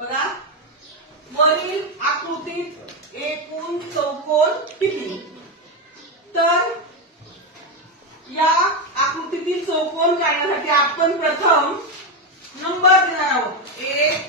बघा वरील आकृतीत एकूण चौकोन किती? तर या आकृतीतील चौकोन काढण्यासाठी आपण प्रथम नंबर देणार आहोत 1